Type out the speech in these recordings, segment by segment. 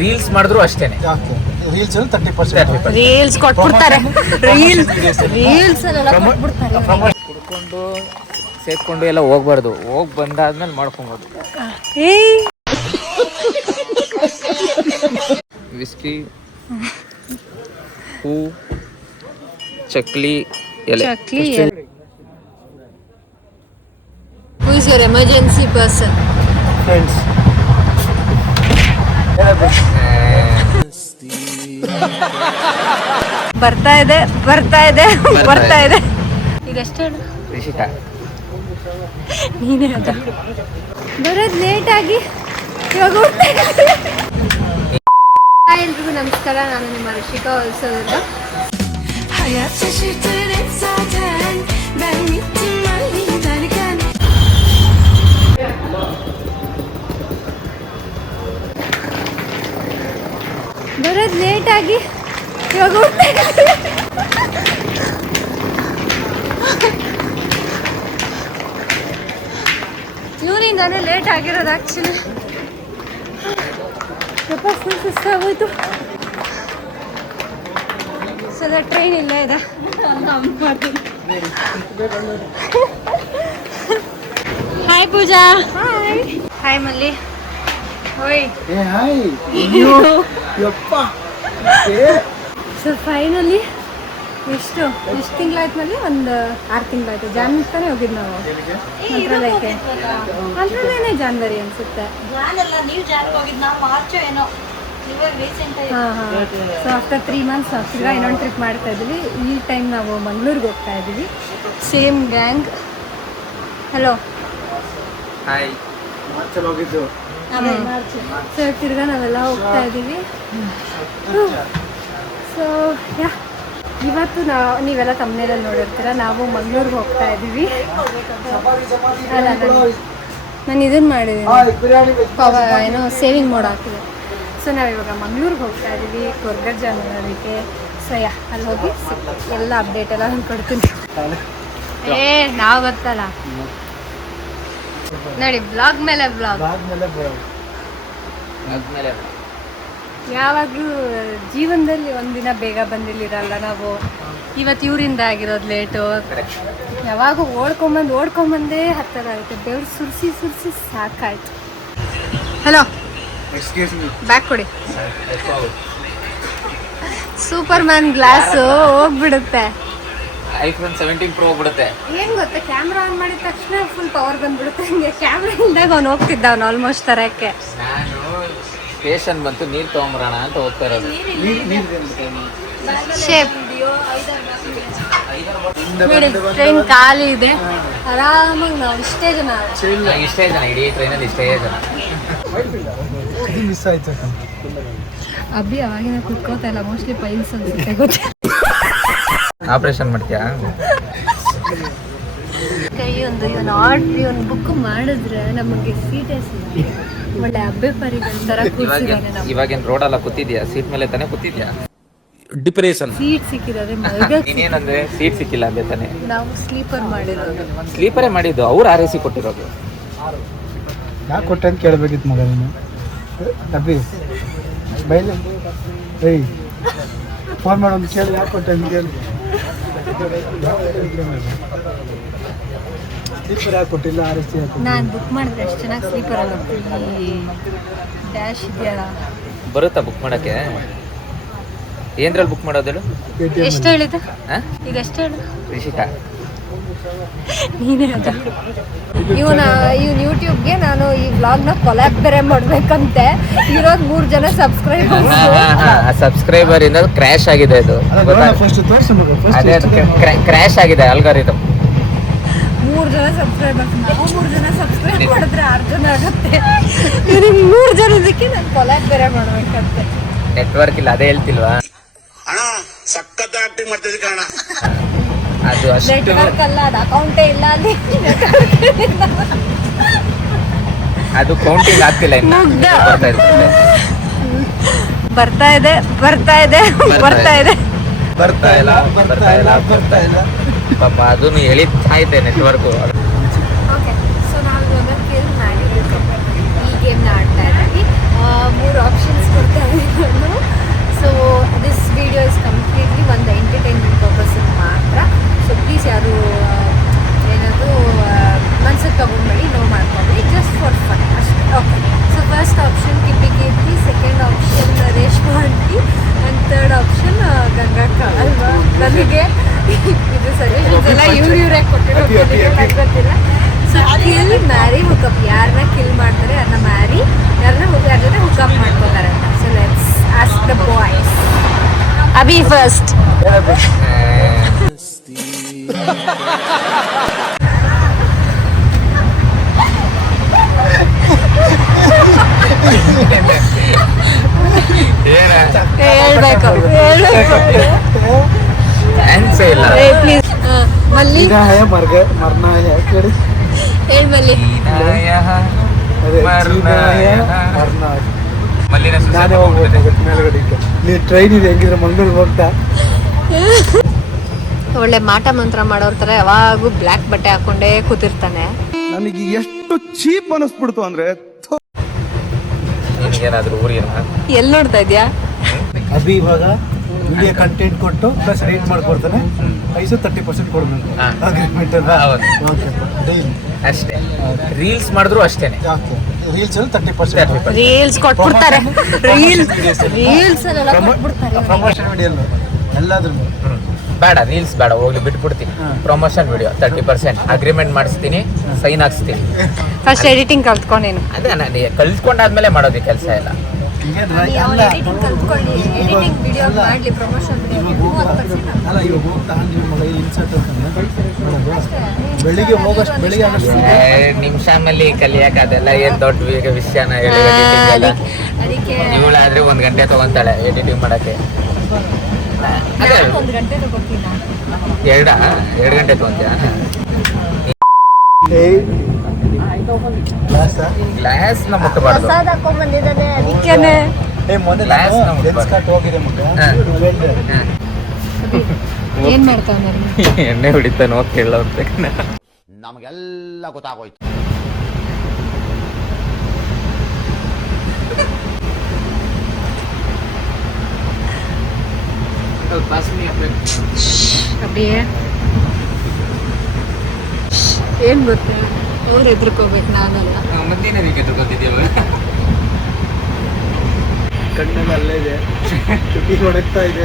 Reels ಮಾಡಿದ್ರು ಅಷ್ಟೇನೆ. Reels ಅಲ್ಲಿ 30% ರೀಲ್ಸ್ ಕೊಟ್ಬಿಡ್ತಾರೆ. ರೀಲ್ಸ್ ಎಲ್ಲ ಕೊಟ್ಬಿಡ್ತಾರೆ. ಕುಡ್ಕೊಂಡು ಸೇರ್ಕೊಂಡು ಎಲ್ಲ ಹೋಗ್ಬಾರ್ದು. ಹೋಗಿ ಬಂದಾದ್ಮೇಲೆ ಮಾಡ್ಕೊಬೋದು. ವಿಸ್ಕಿ, ಹೂ, ಚಕ್ಲಿ ಎಲೆ. Who is your emergency person? Friends ಬರ್ತಾ ಇದೆ. ಈಗ ಎಷ್ಟು ಹೇಳು? ರಿಷಿಕಾ ನೀನೇ ಅದು ಬರೋದು ಲೇಟ್ ಆಗಿ ಇವಾಗ ಎಲ್ರಿಗೂ ನಮಸ್ಕಾರ. ನಾನು ನಿಮ್ಮ ರಿಷಿಕಾ ಹೊಲ್ಸೋದ್ರಿಂದ. ಬರೋದು ಲೇಟ್ ಆಗಿ ಇವಾಗ ಇವನಿಂದಾನೇ ಲೇಟ್ ಆಗಿರೋದು ಆ್ಯಕ್ಚುಲಿ. ಫುಲ್ ಸುಸ್ತಾಗೋಯ್ತು. ಸಲ ಟ್ರೈನ್ ಇಲ್ಲೇ ಇದೆ. ಹಾಯ್ ಪೂಜಾ. ಹಾಯ್ ಮಲ್ಲಿ. ಓಯ್ ಹಾಯ್. ಯಪ್ಪ. ಸೊ ಫೈನಲಿ ಎಷ್ಟು ತಿಂಗಳಾಯ್ತು ಮಲ್ಲಿ? ಒಂದು 6 ತಿಂಗಳಾಯ್ತು. ಜಾನ್ವರಿ ತಾನೇ ಹೋಗಿದ್ದು ನಾವು ಮಂತ್ರಾಲಯಕ್ಕೆ. ಅಲ್ಲೇನೆ ಜಾನ್ವರಿ ಅನ್ಸುತ್ತೆ. ಸೊ ಆಫ್ಟರ್ 3 ಮಂತ್ಸ್ ತಿರ್ಗಾ ಇನ್ನೊಂದು ಟ್ರಿಪ್ ಮಾಡ್ತಾ ಇದ್ದೀವಿ. ಈ ಟೈಮ್ ನಾವು ಮಂಗಳೂರಿಗೆ ಹೋಗ್ತಾ ಇದ್ದೀವಿ. Same gang. Hello hi. ಹೋಗಿದ್ದು ಸೊ ತಿರ್ಗಾ ನಾವೆಲ್ಲ ಹೋಗ್ತಾ ಇದ್ದೀವಿ. ಸೊ ಯಾ ಇವತ್ತು ನೀವೆಲ್ಲ ತಮ್ಮನೇರಲ್ಲಿ ನೋಡಿರ್ತೀರ, ನಾವು ಮಂಗಳೂರಿಗೆ ಹೋಗ್ತಾ ಇದ್ದೀವಿ. ಅಲ್ಲ ನಾನು ಇದನ್ನು ಮಾಡಿದ್ದೀನಿ, ಏನೋ ಸೇವಿಂಗ್ ಮೋಡ್ ಹಾಕಿದೆ. ಸೊ ನಾವಿವಾಗ ಮಂಗಳೂರಿಗೆ ಹೋಗ್ತಾ ಇದ್ದೀವಿ ಕೊರ್ಗಜ್ಜ ನೋಡೋದಕ್ಕೆ. ಸೊ ಯಾ ಅಲ್ಲಿ ಹೋಗಿ ಎಲ್ಲ ಅಪ್ಡೇಟ್ ಎಲ್ಲ ನಾನು ಕೊಡ್ತೀನಿ. ನಾವು ಗೊತ್ತಲ್ಲ ನೋಡಿ, ಬ್ಲಾಗ್ ಮೇಲೆ ಬ್ಲಾಗ್. ಯಾವಾಗಲೂ ಜೀವನದಲ್ಲಿ ಒಂದಿನ ಬೇಗ ಬಂದಿಲ್ಲಿರಲ್ಲ ನಾವು. ಇವತ್ತು ಇವರಿಂದ ಆಗಿರೋದು ಲೇಟು. ಯಾವಾಗ ಓಡ್ಕೊಂಬಂದೇ ಹತ್ತದಾಗುತ್ತೆ. ಬೆವ್ರು ಸುರಿಸಿ ಸಾಕಾಯ್ತು. ಹಲೋ, ಬ್ಯಾಕ್ ಕೊಡಿ. ಸೂಪರ್ ಮ್ಯಾನ್ ಗ್ಲಾಸು ಹೋಗ್ಬಿಡುತ್ತೆ. iPhone 17 Pro ಹೋಗ್ಬಿಡುತ್ತೆ. ಏನು ಗೊತ್ತಾ, ಕ್ಯಾಮ್ರಾ ಆನ್ ಮಾಡಿದ ತಕ್ಷಣ ಫುಲ್ ಪವರ್ ಬಂದ್ಬಿಡುತ್ತೆ. ಹಿಂಗೆ ಕ್ಯಾಮ್ರಾ ಇಲ್ದಾಗ ಅವ್ನು ಹೋಗ್ತಿದ್ದ, ಅವ್ನು ಆಲ್ಮೋಸ್ಟ್ ತರಕ್ಕೆ. ನಾನು ಸ್ಟೇಷನ್ ಬಂತು, ನೀರು ತೊಗೊಂಬರೋಣ ಅಂತ ಹೋಗ್ತಾ ಇರೋದು. ಶೇಪ್ ಟ್ರೈನ್ ಖಾಲಿ ಇದೆ. ಆರಾಮಾಗಿ ನಾವು ಇಷ್ಟೇ ಜನ ಇಡೀ ಟ್ರೈನಲ್ಲಿ ಇಷ್ಟೇ ಜನ. ಮಿಸ್ ಆಯ್ತು. ಅಬ್ಬಿ ಅವಾಗಿನ ಕುತ್ಕೋತಾ ಇಲ್ಲ, ಮೋಸ್ಟ್ಲಿ ಪೈಲ್ಸ್ ಅನ್ಸುತ್ತೆ. ಗೊತ್ತ, ಆಪರೇಷನ್ ಮಾಡ್ತೀಯಾ? ಕೈ ಇವನು ಬುಕ್ ಮಾಡಿದ್ರೆ ನಮಗೆ ಸೀಟೇ ಒಳ್ಳೆ ಅಬ್ಬೆ ಪರಿಗಳ ತರ ಕೂರಿಸಿದಾನೆ. ಇವಾಗೇನು ರೋಡಲ್ಲ ಕೂತಿದ್ಯಾ? ಸೀಟ್ ಮೇಲೆ ತಾನೇ ಕೂತಿದ್ಯಾ? ಡಿಪ್ರೆಷನ್. ಸೀಟ್ ಸಿಕ್ಕಿರೋದೇ ನೀನೇನಂದ್ರೆ ಸೀಟ್ ಸಿಕ್ಕಿಲ್ಲ ಅಂದೆ ತಾನೆ. ನಾವು ಸ್ಲೀಪರ್ ಮಾಡಿರೋದು. ಸ್ಲೀಪರೇ ಮಾಡಿದ್ದು. ಅವ್ರು RAC ಕೊಟ್ಟಿರೋದು. ಯಾಕೆ ಕೊಟ್ಟೆ ಅಂತ ಕೇಳಬೇಕಿತ್ತು ಮಗ ನೀನು. ಅಬ್ಬಿ ಬೈಲಿ ಫೋನ್ ಮಾಡಿ ಒಂದು ಕೇಳಿ ಯಾಕೆ ಕೊಟ್ಟೆ ಅಂತ ಕೇಳಿ. ಸ್ಲೀಪರ್ ಯಾಕೆ ಕೊಟ್ಟಿಲ್ಲ? RAC ನಾನು ಬುಕ್ ಮಾಡಿದ್ರೆ ಎಷ್ಟು ಚೆನ್ನಾಗಿ ಸ್ಲೀಪರ್ ಆಗುತ್ತೆ. ಈ ಡ್ಯಾಶ್ ಇದೆಯಲ್ಲ, ಬರುತ್ತಾ ಬುಕ್ ಮಾಡೋಕ್ಕೆ? ಏನ್ರಲ್ಲಿ ಬುಕ್ ಮಾಡೋದು? ಎಷ್ಟು ಹೇಳಿದ್ದು ಈಗ? ಎಷ್ಟು ಹೇಳು ರಿಷಿಕಾ? ನೀನೇ ಅದು. ಇವನು ಯೂಟ್ಯೂಬ್ಗೆ ನಾನು ಈ ವ್ಲಾಗ್ನ ಕೊಲ್ಯಾಬ್ ಬೇರೆ ಮಾಡ್ಬೇಕಂತೆ. ಇರೋದು 3 ಜನ ಸಬ್ಸ್ಕ್ರೈಬರ್ ಇಂದ ಕ್ರ್ಯಾಶ್ ಆಗಿದೆ. ಇದು ಕ್ರ್ಯಾಶ್ ಆಗಿದೆ ಅಲ್ಗಾರಿದಮ್. 3 ಜನ ಸಬ್ಸ್ಕ್ರೈಬರ್ಸ್, ನಾವು 3 ಜನ ಸಬ್ಸ್ಕ್ರೈಬ್ ಮಾಡಿದ್ರೆ 6 ಜನ ಆಗುತ್ತೆ. ಇವ್ರಿಗೆ 3 ಜನದಕ್ಕೆ ನಾನು ಕೊಲ್ಯಾಬ್ ಬೇರೆ ಮಾಡ್ಬೇಕಂತೆ. ನೆಟ್ವರ್ಕ್ ಇಲ್ಲ, ಅದೇ ಹೇಳ್ತಿಲ್ವಾ? ಸಖತ್ ಆಕ್ಟಿಂಗ್ ಮಾಡ್ತಿದ್ದೆ ಕಾರಣ ಅದು ಅಷ್ಟು ನೆಟ್ವರ್ಕ್ ಅಲ್ಲ, ಅದು ಅಕೌಂಟೇ ಇಲ್ಲ ಅಲ್ಲಿ. ಅದು ಕೌಂಟಿಂಗ್ ಆಗ್ತಿಲ್ಲ. ಬರ್ತಾ ಇದೆ. ಪಾಪ ಅದನ್ನು ಎಳಿತಾಯ್ತೆ ನೆಟ್ವರ್ಕು. ಓಕೆ, ಸೊ ನಾವು ಇವಾಗ ಗೇಮ್ ಮಾಡಿದ್ದೀವಿ. ಈ ಗೇಮ್ನ ಆಡ್ತಾ ಇದ್ದೀವಿ. 3 ಆಪ್ಷನ್ಸ್ ಕೊಡ್ತಾ ಇದ್ದೀವಿ. ಅಭಿ ಫಸ್ಟ್. ಹೇಳ್ಬೇಕು ಚಾನ್ಸೇ ಇಲ್ಲ. ಪ್ಲೀಸ್. ಮಲ್ಲಿ ಮರ್ನಾ ಕೇಳಿ ಹೇಳ್ ಮಲ್ಲಿ. ಅದೇ ಮರ್ನಾ ಮಲ್ಲಿನ ನಾನೇ ಹೋಗ್ಬೇಕು ಮೇಲ್ಗಡೆ. ನೀವು ಟ್ರೈನ್ ಇದೆ ಹೆಂಗಿದ್ರೆ ಮಂಗಳೂರು ಹೋಗ್ತಾ. ಒಳ್ಳೆ ಮಾಟ ಮಂತ್ರ ಮಾಡೋರ್ ತರ ಯಾವಾಗೂ ಬ್ಲ್ಯಾಕ್ ಬಟ್ಟೆ ಹಾಕೊಂಡೇ ಕೂತಿರ್ತಾನೆ. ನನಗೆ ಎಷ್ಟು ಚೀಪ್ ಅನಿಸ್ಬಿಡ್ತು ಅಂದ್ರೆ ಏನಾದ್ರು ಊರಿನ ಎಲ್ಲಿ ನೋಡ್ತಾ ಇದ್ಯಾ? ಅಭಿ ಇವಾಗ ವಿಡಿಯೋ ಕಂಟೆಂಟ್ ಕೊಟ್ಟು ಪ್ಲಸ್ ರೇಟ್ ಮಾಡ್ಕೊಡ್ತಾನೆ. 30% ಕೊಡ್ಬೇಕು ಹಾ. ಅಗ್ರಿಮೆಂಟ್ ಹೌದು. ಡೀಲ್ ಅಷ್ಟೇ. ರೀಲ್ಸ್ ಮಾಡಿದ್ರು ಅಷ್ಟೇನೆ. ರೀಲ್ಸ್ ಅಲ್ಲಿ 30%. ರೀಲ್ಸ್ ಕೊಟ್ಬಿಡ್ತಾರೆ. ರೀಲ್ಸ್ ಅಲ್ಲೆಲ್ಲ ಕೊಟ್ಬಿಡ್ತಾರೆ. ಪ್ರಮೋಷನ್ ವಿಡಿಯೋ ಎಲ್ಲಾದ್ರೂ ಬೇಡ ರೀಲ್ಸ್ ಬೇಡ, ಹೋಗ್ಲಿ ಬಿಟ್ಬಿಡ್ತೀನಿ. ಪ್ರಮೋಷನ್ ವಿಡಿಯೋ 30% ಅಗ್ರಿಮೆಂಟ್ ಮಾಡಿಸ್ತೀನಿ, ಸೈನ್ ಹಾಕ್ಸ್ತೀನಿ. ಫಸ್ಟ್ ಎಡಿಟಿಂಗ್ ಕಲ್ತ್ಕೊ ನೀನು. ಅದೇ ನಾನು ಕಲ್ತ್ಕೊಂಡಾದ್ಮೇಲೆ ಮಾಡೋದು ಕೆಲಸ ಎಲ್ಲ. ಅಲ್ಲ ಇವಾಗ ಹೋಗ್ತಾ ಮಗ ಇನ್ಸರ್ಟ್ ಬೆಳಿಗ್ಗೆ ಹೋಗಷ್ಟು ಬೆಳಿಗ್ಗೆ ಆಗಷ್ಟು ನಿಮಿಷದಲ್ಲಿ ಕಲಿಯಕ್ಕೆ ಅದೆಲ್ಲ ಏನ್ ದೊಡ್ಡ ವಿಷಯನ ಹೇಳಿ. ಇವಳಾದ್ರೆ 1 ಗಂಟೆ ತಗೊಂತಾಳೆ ಎಡಿಟಿಂಗ್ ಮಾಡಕ್ಕೆ. ಅದೇ 2 ಗಂಟೆ ತಗೊಂತೀಯ? ಗ್ಲಾಸ್ ನ ಮುಟ್ಟಬಾರ್ದು. ಏನ್ ಮಾಡ್ತಾವ ಎಣ್ಣೆ ಹೊಡಿತಾನ ಹೋಗಿ ಕೇಳೋ ಅಂತ ನಮಗೆಲ್ಲ ಗೊತ್ತಾಗೋಯ್ತು. ಏನ್ ಗೊತ್ತಾ, ಅವ್ರು ಎದ್ರಕೋಬೇಕು, ನಾನಲ್ಲ. ಮತ್ತೇನದಕ್ಕೆ ಎದುರ್ಕೊತಿದ್ದೀವ? ಕಣ್ಣಲ್ಲಿ ಅಲ್ಲೇ ಇದೆ, ಚುಕ್ಕಿ ಹೊಡೆಗ್ತಾ ಇದೆ.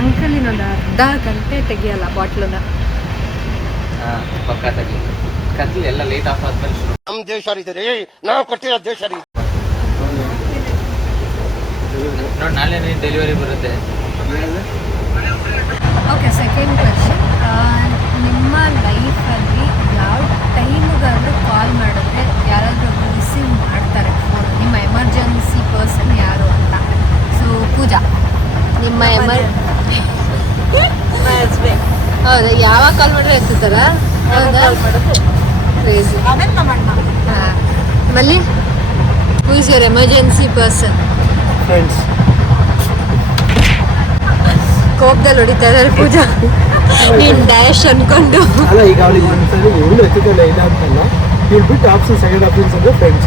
ಅಂಕಲ್ ಇನ್ನೊಂದು ಅರ್ಧ ಗಂಟೆ ತೆಗಿಯಲ್ಲ ಬಾಟ್ಲನ್ನ. ಪಕ್ಕ ತೆಗಿ. ಕತ್ಲಿ ಎಲ್ಲ ಲೇಟ್ ಆಫ್ ಆದ್ಮೇಲೆ ಶುರು. ನಮ್ ದೇಶ ಇದೆ, ನಾವು ಕೊಟ್ಟಿರೋ ದೇಶ ನೋಡಿ, ನಾಳೆ ಡೆಲಿವರಿ ಬರುತ್ತೆ. Okay, second question. ನಿಮ್ಮ ಲೈಫಲ್ಲಿ ಯಾವ ಟೈಮ್ಗಾದ್ರೂ ಕಾಲ್ ಮಾಡಿದ್ರೆ ಯಾರಾದರೂ ರಿಸೀವ್ ಮಾಡ್ತಾರೆ ಫೋನ್? ನಿಮ್ಮ ಎಮರ್ಜೆನ್ಸಿ ಪರ್ಸನ್ ಯಾರು ಅಂತ. ಸೊ ಪೂಜಾ, ನಿಮ್ಮ ಹೌದಾ? ಯಾವಾಗ ಕಾಲ್ ಮಾಡಿದ್ರೆ ಎತ್ತುತ್ತಾರ? ಹೌದಾ? ಕ್ರೇಜಿ. ಹಾಂ, ಮಲ್ಲಿ, ಹೂ is your emergency person? Friends ಕೋಪದಲ್ಲಿ ಹೊಡಿತಾ ಇದ್ದಾರೆ ಪೂಜಾ. ನೀನ್ ಡ್ಯಾಶ್ ಅನ್ಕೊಂಡು. ಅಲ್ಲ, ಈಗ ಅವಳಿಗೆ ಒಂದ್ಸರಿ ಒಳ್ಳೆ ಎತ್ತಿದ್ದಲ್ಲ ಇಲ್ಲ ಅಂತಲ್ಲ, ಇವ್ರು ಬಿಟ್ಟು ಆಪ್ಷನ್ ಸೆಕೆಂಡ್ ಆಪ್ಷನ್ಸ್ ಅಂದರೆ ಫ್ರೆಂಡ್ಸ್.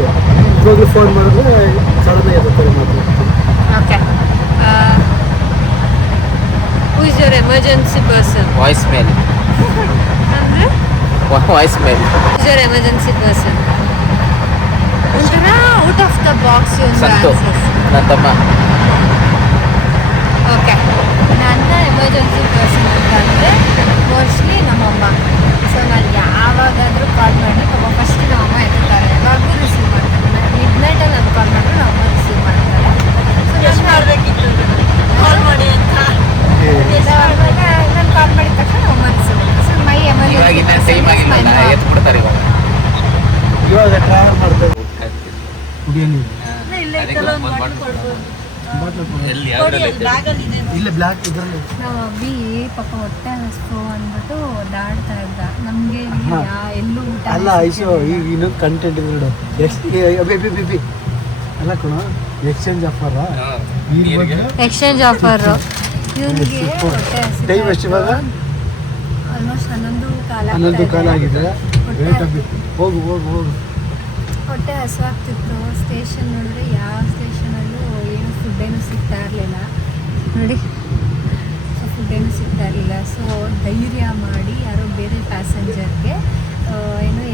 ಇವಾಗಲೂ ಫೋನ್ ಮಾಡಿದ್ರೆ ಸಡನ್ ಎತ್ತಾರೆ ಮಾತು. Okay, who is your emergency person? Voice mail. ಅಂದ್ರೆ voice mail. Is your emergency person? ಒಂಥರ out of the box Santhu, ನನ್ನ ತಮ್ಮ. ಓಕೆ, ನನ್ನ ಎಮರ್ಜೆನ್ಸಿ ಪರ್ಸನ್ ಅಂತಂದರೆ ಮೋಸ್ಟ್ಲಿ ನಮ್ಮಮ್ಮ. ಸೊ ನಾನು ಯಾವಾಗಾದರೂ ಕಾಲ್ ಮಾಡಿ ಫಸ್ಟ್ ನಮ್ಮಮ್ಮ ಎತ್ತುತ್ತಾರೆ, ಯಾವಾಗಲೂ ರಿಸೀವ್ ಮಾಡ್ತಾರೆ. ಮಿಡ್ನೈಟಲ್ಲಿ ನಾನು ಕಾಲ್ ಮಾಡಿದ್ರೆ ನಮ್ಮಮ್ಮ ರಿಸೀವ್ ಮಾಡ್ತಾರೆ. ಸೊ ಎಷ್ಟು ಮಾಡಬೇಕಿತ್ತು ಕಾಲ್ ಮಾಡಿ ಅಂತ. ನಾನು ಕಾಲ್ ಮಾಡಿದ ತಕ್ಷಣ ನಮ್ಮಮ್ಮ ರಿಸೀವ್ ಮಾಡ್ತಾರೆ. ಸೊ ಮೈ ಇವಾಗಿನ ಎಮರ್ಜೆನ್ಸಿ ಟೈಮ್ ಆಗಿಲ್ಲ, ಎತ್ಬಿಡ್ತಾರೆ ಇವಾಗ. ಇವಾಗ ಟ್ರಾವೆಲ್ ಮಾಡ್ತಾರೆ. ಕುಡಿಯಲಿ ಎಲ್ಲಿ ಯಾವ್ದ್ರಲ್ಲಿ ಐತೆ? ಇಲ್ಲ ಬ್ಲ್ಯಾಕ್ ಇದರಲ್ಲಿ. ನಾವು ಅಭಿ ಪಾಪ ಹೊಟ್ಟೆ ಹಸ್ತು ಅಂದ್ಬಿಟ್ಟು ಓಡಾಡ್ತಾ ಇದ್ದ. ನಮಗೆ ಎಲ್ಲೂ ಊಟ ಅಲ್ಲ ಐಸು ಈಗ ಇನ್ನೊಂದು ಕಂಟೆಂಟ್ ಇದೆ ನೋಡು. ಬಿ ಅಲ್ಲ ಕಣ, ಎಕ್ಸ್ಚೇಂಜ್ ಆಫರ್. Exchange offer. ಇವನಿಗೆ ಹೊಟ್ಟೆ ಟೈಮ್ ಎಷ್ಟು ಇವಾಗ? ಆಲ್ಮೋಸ್ಟ್ 11 ಕಾಲ ಆಗಿದೆ. ಹೋಗು ಹೋಗು ಹೋಗು. ಹೊಟ್ಟೆ ಹಸುವಾಗ್ತಿತ್ತು. ಸ್ಟೇಷನ್ ನೋಡಿದ್ರೆ ಯಾವ ಸ್ಟೇಷನಲ್ಲೂ ಏನು ಫುಡ್ಡೇನು ಸಿಗ್ತಾ ಇರಲಿಲ್ಲ ನೋಡಿ. ಸೊ ಫುಡ್ಡೇನು ಸಿಗ್ತಾ ಇರಲಿಲ್ಲ. ಸೊ ಧೈರ್ಯ ಮಾಡಿ ಯಾರೋ ಬೇರೆ ಪ್ಯಾಸೆಂಜರ್ಗೆ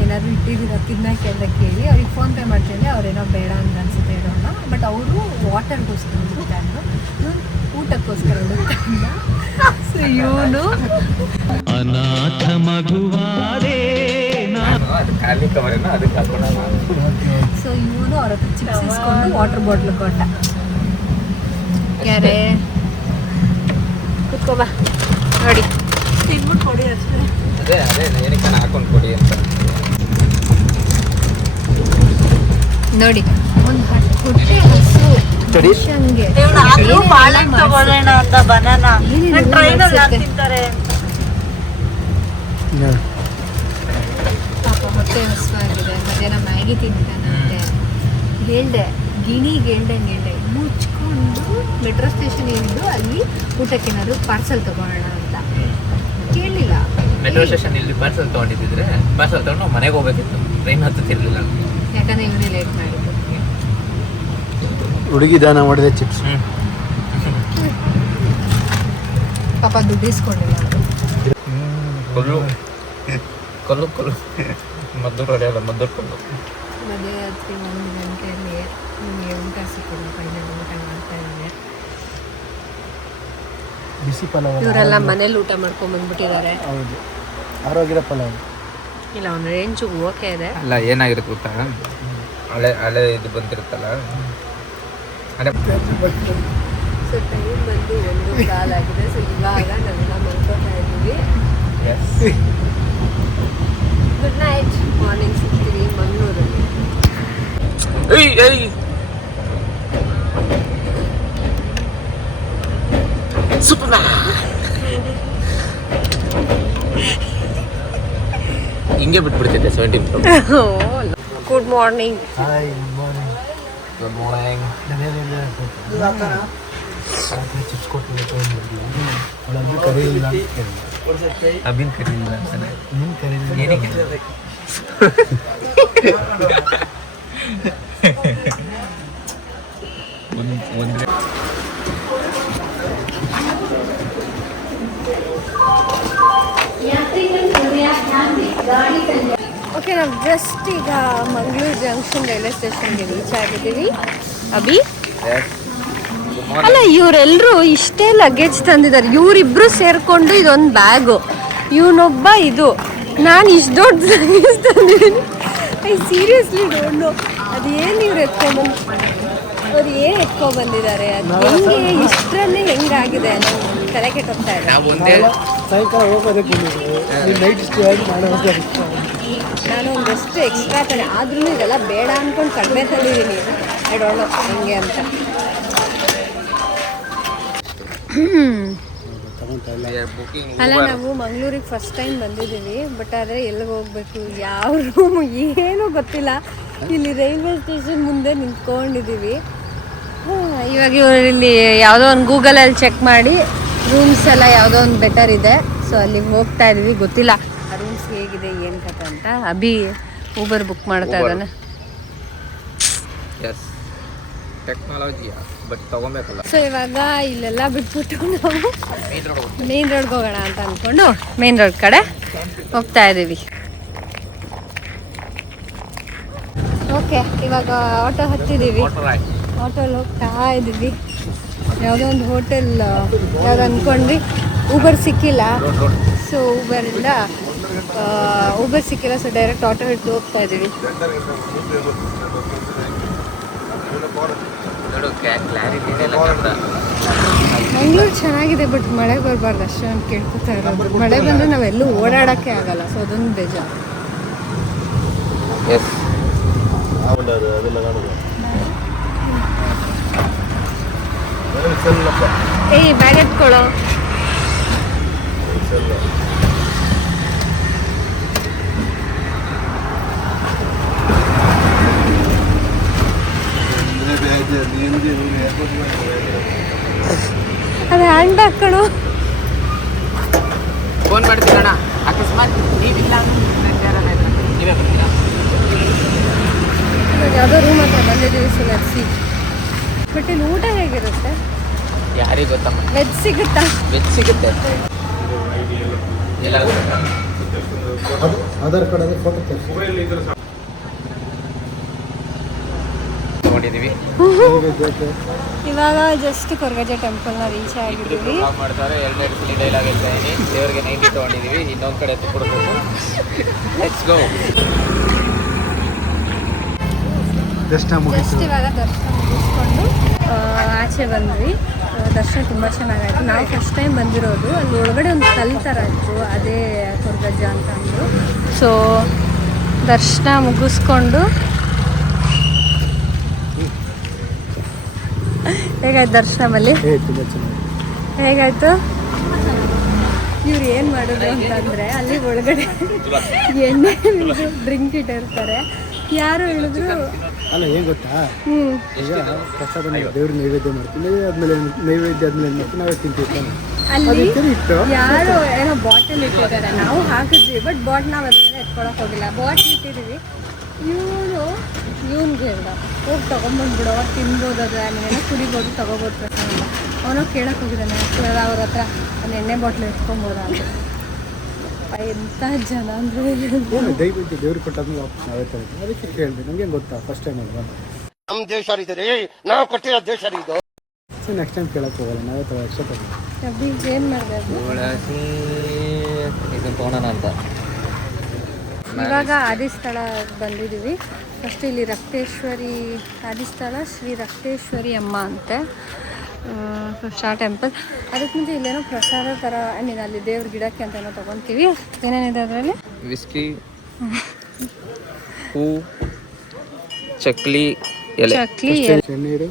ಏನಾದರೂ ಇಟ್ಟಿದ್ದೀರ ತಿನ್ನೋಕ್ಕೆ ಅಂತ ಕೇಳಿ ಅವ್ರಿಗೆ ಫೋನ್ಪೇ ಮಾಡ್ತಿದ್ದೆ. ಅವ್ರೇನೋ ಬೇಡ ಅಂತ ಅನ್ಸುತ್ತೆ ಇರೋಣ. ಬಟ್ ಅವರು ವಾಟರ್ಗೋಸ್ಕರ ಹುಡುಕ್ತಾ ಇದ್ರು, ಇವನು ಊಟಕ್ಕೋಸ್ಕರ ಹುಡುಕ್ತಾ ಇದ್ದ. ಸೊ ಇವನು ಅದಕ್ಕೆ ಖಾಲಿ ಕವರೇನೋ ಅದಕ್ಕೆ ಹಾಕೋಣ. ಸೊ ಇವನು ಅವ್ರ ಹತ್ರ ಚಿಪ್ಸ್ ಇಸ್ಕೊಂಡು ವಾಟರ್ ಬಾಟ್ಲ್ ಕೊಟ್ಟ. ಯಾರೇ ಕುತ್ಕೋಬಾ ನೋಡಿ ತಿನ್ಬಿಟ್ಟು ಕೊಡಿ ಅಷ್ಟೇ. ಅದೇ ಏನಕ್ಕೆ ಹಾಕೊಂಡು ಕೊಡಿ ಅಂತ ನೋಡಿ. ಒಂದು ಹೊಟ್ಟೆ ಹಸು ಮನುಷ್ಯನ್ಗೆ ಪಾಪ ಹೊಟ್ಟೆ ಹಸುವಾಗಿದೆ, ಮಧ್ಯಾಹ್ನ ಮ್ಯಾಗಿ ತಿಂತಾನಂತೆ. ಹೇಳ್ದೆ ಗಿಣಿಗೆ ಹೇಳ್ದೆ ಮುಚ್ಕೊಂಡು ಮೆಟ್ರೋ ಸ್ಟೇಷನ್ ಇದ್ದು ಅಲ್ಲಿ ಊಟಕ್ಕೇನಾದ್ರು ಪಾರ್ಸಲ್ ತಗೋಣ ಅಂತ. ಕೇಳಲಿಲ್ಲ. ಮೆಟ್ರೋ ಸ್ಟೇಷನ್ ಇಲ್ಲಿ ಪಾರ್ಸಲ್ ತೊಗೊಂಡಿದ್ದಿದ್ರೆ ಪಾರ್ಸಲ್ ತೊಗೊಂಡು ನಾವು ಮನೆಗೆ ಹೋಗ್ಬೇಕಿತ್ತು, ಟ್ರೈನ್ ಹತ್ತುತ್ತಿರಲಿಲ್ಲ. ಯಾಕಂದ್ರೆ ಇವನೇ ಲೇಟ್ ಮಾಡಿದ್ದು. ಹುಡುಗಿ ದಾನ ಮಾಡಿದೆ ಚಿಪ್ಸ್. ಪಾಪ ದುಡ್ಡು ಇಸ್ಕೊಂಡಿಲ್ಲ. ಕಲ್ಲು ಮದ್ದೂರು ಹೊಡೆಯಲ್ಲ, ಮದ್ದೂರು ಕಲ್ಲು. ಮದುವೆ ರಾತ್ರಿ 1 ಗಂಟೆಯಲ್ಲಿ ನಿಮಗೆ ಊಟ ಸಿಕ್ಕಿಲ್ಲ. ಫೈನಲ್ ಊಟ ಮಾಡ್ತಾ ಇದ್ದಾರೆ. ಬಿಸಿ ಪಲಾವ್. ಇವರೆಲ್ಲ ಮನೇಲಿ ಊಟ ಮಾಡ್ಕೊಂಡ್ ಬಂದ್ಬಿಟ್ಟಿದ್ದಾರೆ. ಹೌದು, ಆರೋಗ್ಯದ ಪಲಾವ್. ಇಲ್ಲ ಒಂದು ರೇಂಜಿಗೆ ಓಕೆ ಇದೆ. ಅಲ್ಲ ಏನಾಗಿರುತ್ತೆ ಗೊತ್ತಾ, ಹಳೆ ಇದು ಬಂದಿರುತ್ತಲ್ಲ. ಸೊ ಟೈಮ್ ಬಂದು 1:15 ಆಗಿದೆ. ಸೊ ಇವಾಗ ನಾವೆಲ್ಲ ಮಲ್ಕೋತಾ ಇದ್ದೀವಿ. Good night. ಮಾರ್ನಿಂಗ್ ಸಿಗ್ತೀವಿ ಮಂಗಳೂರಲ್ಲಿ. ಹಿಂಗೆ ಬಿಟ್ಬಿಡ್ತಿದ್ದೆ 17 Pro. Good morning. Hi, good morning. Good morning. Chips ಕೊಟ್ಟು ಅವಳದ್ದು ಕರೀಲಿಲ್ಲ ಅಂತ ಕೇಳಿದೆ. ಅಭಿನ್ ಕರೀಲಿಲ್ಲ ಅಂತಾನೆ. ನೀನು ಕರೀಲಿಲ್ಲ ಏನಕ್ಕೆ? ಒಂದು ಓಕೆ, ನಾವು ಜಸ್ಟ್ ಈಗ ಮಂಗಳೂರು ಜಂಕ್ಷನ್ ರೈಲ್ವೆ ಸ್ಟೇಷನ್ಗೆ ರೀಚ್ ಆಗಿದ್ದೀವಿ. ಅಭಿ ಅಲ್ಲ, ಇವರೆಲ್ಲರೂ ಇಷ್ಟೇ ಲಗೇಜ್ ತಂದಿದ್ದಾರೆ. ಇವರಿಬ್ರು ಸೇರಿಕೊಂಡು ಇದೊಂದು ಬ್ಯಾಗು, ಇವನೊಬ್ಬ ಇದು. ನಾನು ಇಷ್ಟು ದೊಡ್ಡ ಲಗೇಜ್ ತಂದಿದ್ದೀನಿ. ಐ ಸೀರಿಯಸ್ಲಿ ಡೋಂಟ್ ನೋ ಅದೇನು ಇವ್ರು ಅವ್ರು ಏನು ಎತ್ಕೊಬಂದಿದ್ದಾರೆ. ಅದು ಹೆಂಗೆ ಇಷ್ಟರಲ್ಲೇ ಹೆಂಗಾಗಿದೆ ಅನ್ನೋ ತಲೆ ಕೆಟ್ಟೋಗ್ತಾ ಇದೆ. ನಾವು ಒಂದೇ ಸಾಯಂಕಾಲ ಹೋಗೋದಕ್ಕೆ ಬಂದಿದ್ದೀವಿ. ನೈಟ್ ಸ್ಟೇ ಆಗಿ ಮಾಡೋದು. ನಾನು ಒಂದಷ್ಟು ಎಕ್ಸ್ಟ್ರಾ ತಂದೆ, ಆದ್ರೂ ಇದೆಲ್ಲ ಬೇಡ ಅಂದ್ಕೊಂಡು ಕಡಿಮೆ ತಂದಿದ್ದೀನಿ. ಐ ಡೋಂಟ್ ನೋ ಹೆಂಗೆ ಅಂತ. ಅಲ್ಲ, ನಾವು ಮಂಗಳೂರಿಗೆ ಫಸ್ಟ್ ಟೈಮ್ ಬಂದಿದ್ದೀವಿ. ಬಟ್ ಆದರೆ ಎಲ್ಲಿಗೆ ಹೋಗ್ಬೇಕು, ಯಾವ ರೂಮು ಏನೂ ಗೊತ್ತಿಲ್ಲ. ಇಲ್ಲಿ ರೈಲ್ವೆ ಸ್ಟೇಷನ್ ಮುಂದೆ ನಿಂತ್ಕೊಂಡಿದ್ದೀವಿ. ಇವಾಗ ಇವರು ಇಲ್ಲಿ ಯಾವುದೋ ಒಂದು ಗೂಗಲಲ್ಲಿ ಚೆಕ್ ಮಾಡಿ ರೂಮ್ಸ್ ಎಲ್ಲ ಯಾವುದೋ ಒಂದು ಬೆಟರ್ ಇದೆ. ಸೊ ಅಲ್ಲಿಗೆ ಹೋಗ್ತಾ ಇದ್ವಿ. ಗೊತ್ತಿಲ್ಲ ಆ ರೂಮ್ಸ್ ಹೇಗಿದೆ ಏನು ಕತೆ ಅಂತ. ಅಭಿ ಊಬರ್ ಬುಕ್ ಮಾಡ್ತಾ ಇದ್ದಾನೆ. Technology but ತಗೊಬೇಕಲ್ಲ. ಸೊ ಇವಾಗ ಇಲ್ಲೆಲ್ಲ ಬಿಟ್ಬಿಟ್ಟು ನಾವು ಮೇನ್ ರೋಡ್ಗೆ ಹೋಗೋಣ ಅಂತ ಅಂದ್ಕೊಂಡು ಮೇನ್ ರೋಡ್ ಕಡೆ ಹೋಗ್ತಾ ಇದ್ದೀವಿ. ಓಕೆ, ಇವಾಗ ಆಟೋ ಹತ್ತಿದ್ದೀವಿ. ಆಟೋಲ್ಲಿ ಹೋಗ್ತಾ ಇದ್ದೀವಿ. ಯಾವುದೋ ಒಂದು ಹೋಟೆಲ್ ಯಾವ್ದು ಅಂದ್ಕೊಂಡ್ವಿ. ಊಬರ್ ಸಿಕ್ಕಿಲ್ಲ. ಸೊ ಊಬರ್ ಸಿಕ್ಕಿಲ್ಲ. ಸೊ ಡೈರೆಕ್ಟ್ ಆಟೋ ಹಿಡಿದು ಹೋಗ್ತಾ ಇದ್ದೀವಿ. ಮಂಗಳೂರು ಚೆನ್ನಾಗಿದೆ, ಬಟ್ ಮಳೆ ಬರಬಾರ್ದು ಅಷ್ಟೇ ಅಂತ ಕೇಳ್ಕೊತಾ ಇರೋದು. ಮಳೆ ಬಂದರೆ ನಾವೆಲ್ಲೂ ಓಡಾಡೋಕ್ಕೆ ಆಗಲ್ಲ. ಸೊ ಅದೊಂದು ಬೇಜಾರು. ಏಯ್ ಬ್ಯಾಗ್ ಎತ್ಕೊಳ್ಳೋ. ಅದು ಹ್ಯಾಂಡ್ ಬ್ಯಾಗ್ ಕಣೋ. ಫೋನ್ ಮಾಡ್ತೀರಣ್ಣ, ಅಕಸ್ಮಾತ್ ನೀವಿಲ್ಲ ನೀವೇ ಬರ್ತೀರಾ? ಯಾವುದೋ ರೂಮ್ ಹತ್ರ ಬಂದಿದ್ದೀವಿ. So let's see. ಬಟ್ ಇಲ್ಲಿ ಊಟ ಹೇಗಿರುತ್ತೆ ಯಾರಿಗೆ ಗೊತ್ತಮ್ಮ? ವೆಜ್ ಸಿಗುತ್ತಾ? ವೆಜ್ ಸಿಗುತ್ತೆ. ಎಲ್ಲ ಆಧಾರ್ ಕಾರ್ಡ್ ಫೋಟೋ ತರಿಸಿ. ಮಾಡಿದೀವಿ. ಇವಾಗ ಜಸ್ಟ್ ಕೊರಗಜ್ಜ ಟೆಂಪಲ್ನ ರೀಚ್ ಆಗಿದ್ದೀವಿ. ಮಾಡ್ತಾರೆ 2 ಸಲ ಡೈಲಾಗ್ ಹೇಳ್ತಾ ಇದೀನಿ. ದೇವರಿಗೆ 90 ತೊಗೊಂಡಿದೀವಿ, ಇನ್ನೊಂದು ಕಡೆ ಎತ್ತು ಕೊಡಬೇಕು. Let's go. ಜಸ್ಟ್ ಇವಾಗ ದರ್ಶನ ಮುಗಿಸ್ಕೊಂಡು ಆಚೆ ಬಂದ್ವಿ. ದರ್ಶನ ತುಂಬ ಚೆನ್ನಾಗಾಯಿತು. ನಾವು ಫಸ್ಟ್ ಟೈಮ್ ಬಂದಿರೋದು. ಅಲ್ಲಿ ಒಳಗಡೆ ಒಂದು ಕಲ್ಲು ಥರ ಇತ್ತು, ಅದೇ ಕೊರಗಜ್ಜ ಅಂತ ಅಂದರು. ಸೊ ದರ್ಶನ ಮುಗಿಸ್ಕೊಂಡು ಹೇಗಾಯ್ತು ದರ್ಶನದಲ್ಲಿ? ಹೇಗಾಯ್ತು? ಇವ್ರು ಏನು ಮಾಡೋದು ಅಂತಂದರೆ ಅಲ್ಲಿ ಒಳಗಡೆ ಎಣ್ಣೆ ಡ್ರಿಂಕ್ ಇಟ್ಟಿರ್ತಾರೆ. ಯಾರು ಹೇಳಿದ್ರು ಅಲ್ಲ ಏನು ಗೊತ್ತಾ, ಈಗ ಪ್ರಸಾದ ದೇವ್ರಿಗೆ ನೈವೇದ್ಯ ಮಾಡ್ತೀವಿ, ಆದ್ಮೇಲೆ ನೈವೇದ್ಯ ಆದ್ಮೇಲೆ ಏನು ಮಾಡ್ತೀವಿ, ನಾವೇ ತಿಂತೀವಿ. ಅಲ್ಲಿ ಯಾರು ಏನೋ ಬಾಟಲ್ ಇಟ್ಟಿದ್ದಾರೆ, ನಾವು ಹಾಕಿದ್ವಿ, ಬಟ್ ನಾವು ಅದನ್ನೆಲ್ಲ ಎತ್ಕೊಳಕ್ ಹೋಗಿಲ್ಲ. ಬಾಟಲ್ ಇಟ್ಟಿದ್ದೀವಿ. ಇವ್ನಿಗೆ ಹೇಳ್ದ ಹೋಗಿ ತೊಗೊಂಬಂದ್ಬಿಡೋ, ತಿನ್ಬೋದು, ಅದು ನೀನೇನೋ ಕುಡಿಬೋದು, ತೊಗೋಬೋದು ಪ್ರಸಾದ. ಅವನು ಕೇಳಕ್ಕೆ ಹೋಗಿದ್ದಾನೆ ಅವ್ರ ಹತ್ರ ಒಂದು ಎಣ್ಣೆ ಬಾಟ್ಲು ಎತ್ಕೊಬೋದ ಅಂತ. ಎಂಥ ಜನ ಅಂದರೆ ದಯವಿಟ್ಟು ದೇವ್ರಿಗೆ ಕೊಟ್ಟಾದ್ಮೇಲೆ ವಾಪಸ್ ನಾವೇ ತರೋದು. ಅದಕ್ಕೆ ಕೇಳಿದೆ, ನಮ್ಗೆ ಗೊತ್ತಾ ಫಸ್ಟ್ ಟೈಮ್ ಅಲ್ವಾ. ನಮ್ಮ ದೇಶ ರೀ, ನಾವು ಕೊಟ್ಟಿರೋ ದೇಶ ರೀ ಇದು. ಸೊ ನೆಕ್ಸ್ಟ್ ಟೈಮ್ ಕೇಳಕ್ಕೆ ಹೋಗಲ್ಲ, ನಾವೇ ತಗೋ ಎಕ್ಸ್ಟ್ರಾ ತಗೋ. ಏನು ಮಾಡಿದೆ ತುಳಸಿ ಇದನ್ನು ತೊಗೊಳೋಣ ಅಂತ. ಇವಾಗ ಆದಿಸ್ಥಳ ಬಂದಿದ್ದೀವಿ. ಫಸ್ಟ್ ಇಲ್ಲಿ ರಕ್ತೇಶ್ವರಿ ಆದಿಸ್ಥಳ ಶ್ರೀ ರಕ್ತೇಶ್ವರಿ ಅಮ್ಮ ಅಂತೆ ಫಸ್ಟ್ ಆ ಟೆಂಪಲ್. ಅದಕ್ಕೆ ಮುಂಚೆ ಇಲ್ಲೇನೋ ಪ್ರಸಾದ ಥರ ಅಲ್ಲಿ ದೇವ್ರ ಗಿಡಕ್ಕೆ ಅಂತ ಏನೋ ತೊಗೊತೀವಿ. ಏನೇನಿದೆ ಅದರಲ್ಲಿ? ವಿಸ್ಕಿ, ಹೂ, ಚಕ್ಲಿ ಎಲೆ, ಎಣ್ಣೀರು,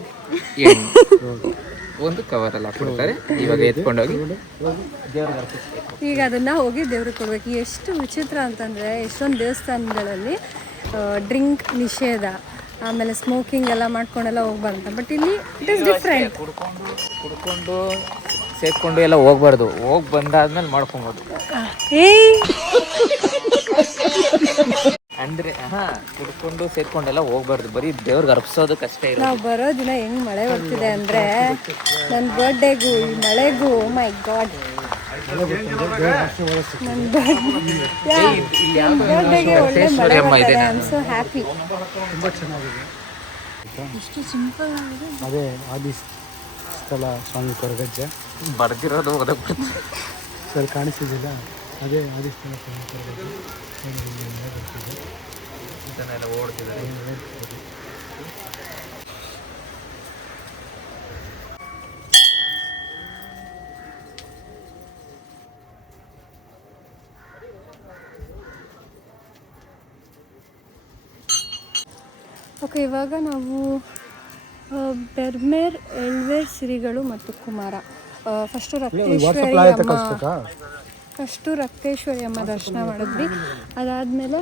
ಒಂದು ಕವರಲ್ಲಿ ಹಾಕ್ಬಿಡ್ತಾರೆ. ಇವಾಗ ಎತ್ಕೊಂಡೋಗಿ ಈಗ ಅದನ್ನು ಹೋಗಿ ದೇವ್ರಿಗೆ ಕೊಡ್ಬೇಕು. ಎಷ್ಟು ವಿಚಿತ್ರ ಅಂತಂದರೆ ಎಷ್ಟೊಂದು ದೇವಸ್ಥಾನಗಳಲ್ಲಿ ಡ್ರಿಂಕ್ ನಿಷೇಧ, ಆಮೇಲೆ ಸ್ಮೋಕಿಂಗ್ ಎಲ್ಲ ಮಾಡ್ಕೊಂಡೆಲ್ಲ ಹೋಗ್ಬಾರ್ದು. ಬಟ್ ಇಲ್ಲಿ ಇಟ್ ಇಸ್ ಡಿಫ್ರೆಂಟ್. ಕುಡ್ಕೊಂಡು ಸೇರ್ಕೊಂಡು ಎಲ್ಲ ಹೋಗ್ಬಾರ್ದು, ಹೋಗಿ ಬಂದಾದ್ಮೇಲೆ ಮಾಡ್ಕೊಬೋದು. ಅಂದ್ರೆ ಕುಡ್ಕೊಂಡು ಸೇರ್ಕೊಂಡೆಲ್ಲ ಹೋಗ್ಬಾರ್ದು, ಬರೀ ದೇವ್ರಿಗೆ ಅರ್ಪಿಸೋದಕ್ಕೆ ಅಷ್ಟೇ ಇರೋದು. ನಾವು ಬರೋ ದಿನ ಹೆಂಗ್ ಮಳೆ ಬರ್ತಿದೆ ಅಂದ್ರೆ ನನ್ನ ಬರ್ಡೇಗೂ ಈ ಮಳೆಗೂ ಮೈ ಗಾಡ್, ನನ್ನ ಬರ್ಡೇಗೆ ಒಳ್ಳೆ ಮಳೆ ಬರ್ತಿದೆ. I am so happy. ತುಂಬ ಚೆನ್ನಾಗಿದೆ. ಎಷ್ಟು ಸಿಂಪಲ್ ಆಗಿದೆ. ಅದೇ ಆದಿಸ್ಥಳ ಸ್ವಾಮಿ ಕೊರಗಜ್ಜ ಬರ್ದಿರೋದು ಓದಕ್ಬಿಡ್ತು ಸರ್, ಕಾಣಿಸ್ತಿದ್ದಿಲ್ಲ. ಅದೇ ಆದಿಸ್ಥಳ ಸ್ವಾಮಿ ಕೊರಗಜ್ಜ ಇದನ್ನೆಲ್ಲ ಓಡ್ತಿದ್ದಾರೆ. ಓಕೆ, ಇವಾಗ ನಾವು ಬೆರ್ಮೇರ್, ಎಳ್ವೇರ್, ಸಿರಿಗಳು ಮತ್ತು ಕುಮಾರ. ಫಸ್ಟು ರಕ್ತೇಶ್ವರಿ ಅಮ್ಮ ದರ್ಶನ ಮಾಡಿದ್ವಿ. ಅದಾದಮೇಲೆ